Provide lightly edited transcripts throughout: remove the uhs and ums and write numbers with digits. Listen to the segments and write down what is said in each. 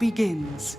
begins.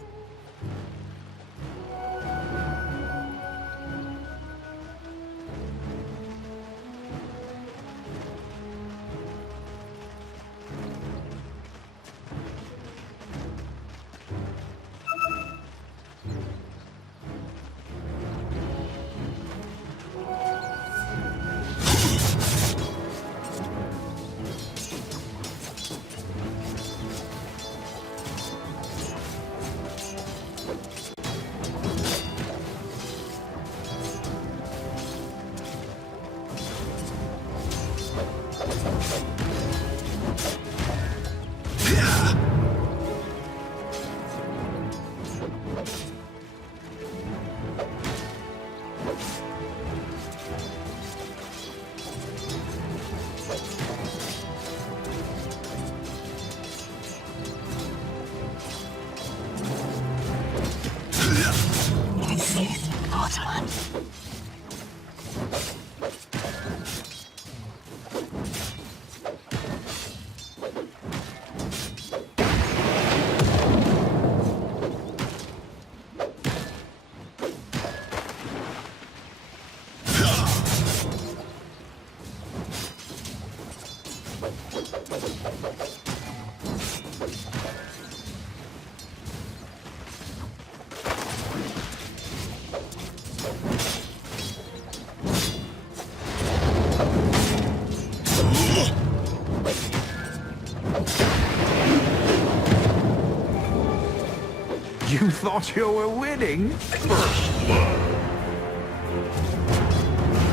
You thought you were winning? First blood.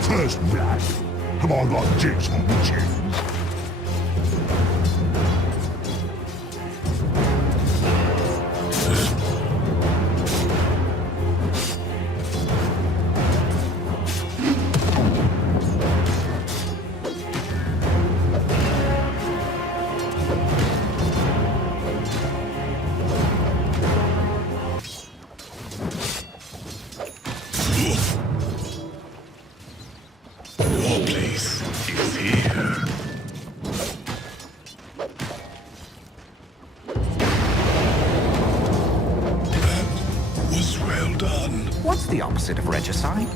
First blood. Come on, got jigs on the chin. Your place is here. That was well done. What's the opposite of regicide?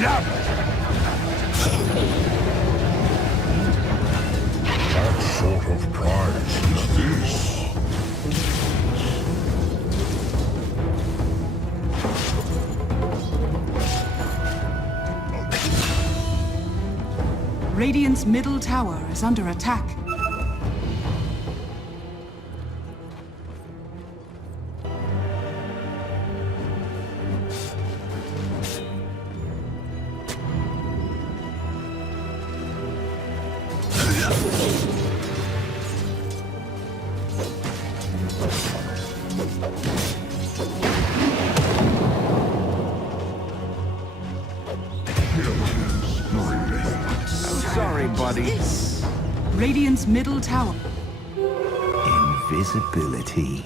Yep. What sort of prize is this? Radiant's middle tower is under attack. Sorry, buddy. Radiant's middle tower. Invisibility.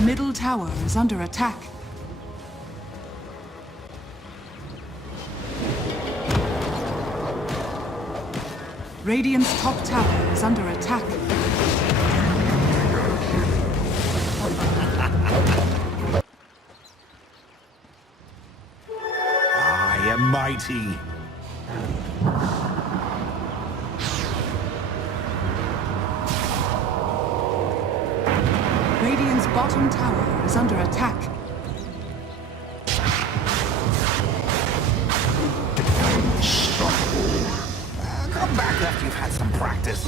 Middle tower is under attack. Radiant's top tower is under attack. I am mighty. Radiant's bottom tower is under attack. Come back after you've had some practice.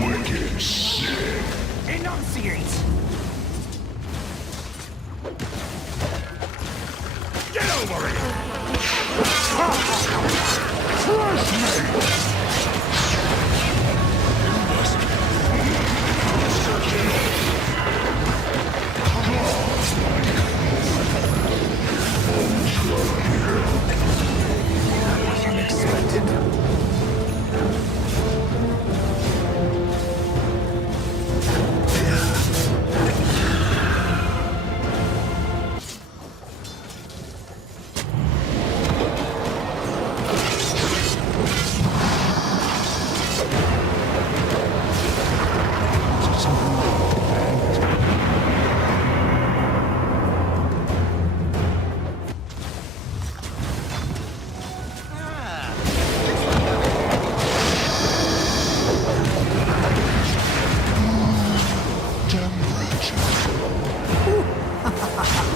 Wicked sick. Enunciate! Get over it! Trust me!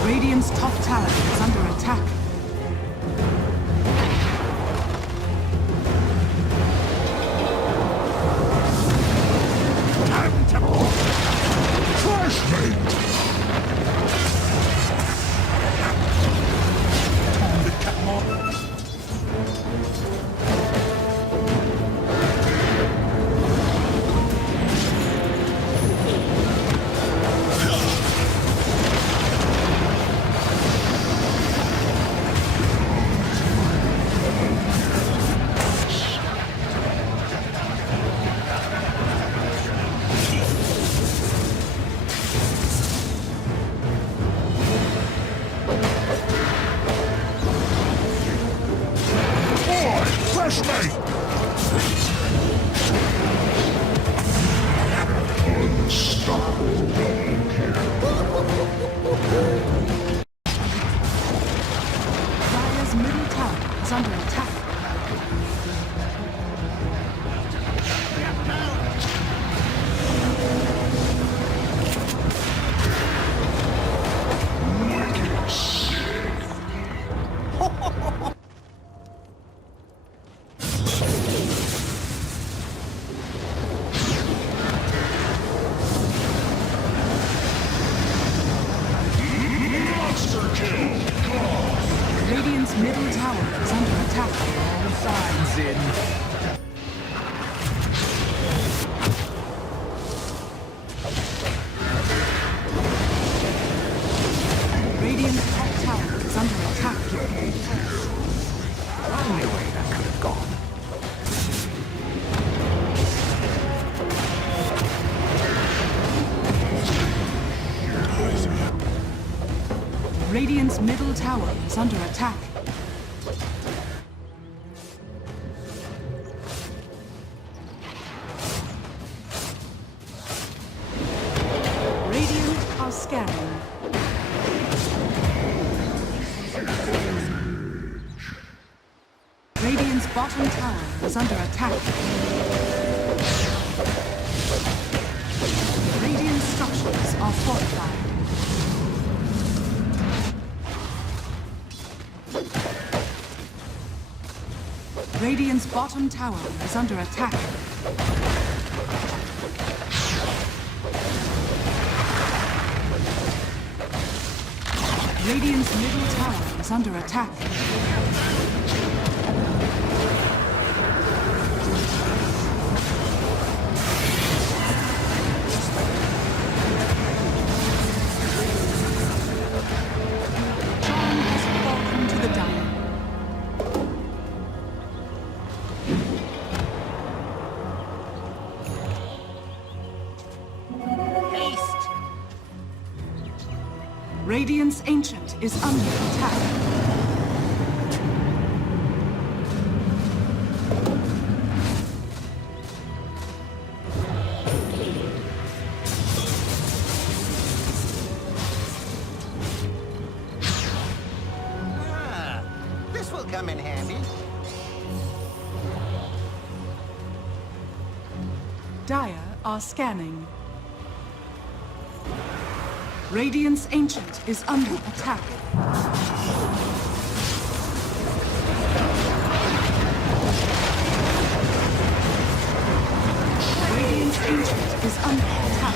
Radiant's top tower is under attack. Dire's middle tower is under attack. Radiant's middle tower is under attack. All signs in. Radiant's top tower is under attack. Only way that could have gone. Radiant's middle tower is under attack. Radiant are scanning. Radiant's bottom tower is under attack. Radiant structures are fortified. Radiant's bottom tower is under attack. Radiant's middle tower is under attack. Charm has fallen to the Dire. Radiant's Ancient is under attack. This will come in handy. Dire are scanning. Radiant's Ancient is under attack. Radiant's Ancient is under attack.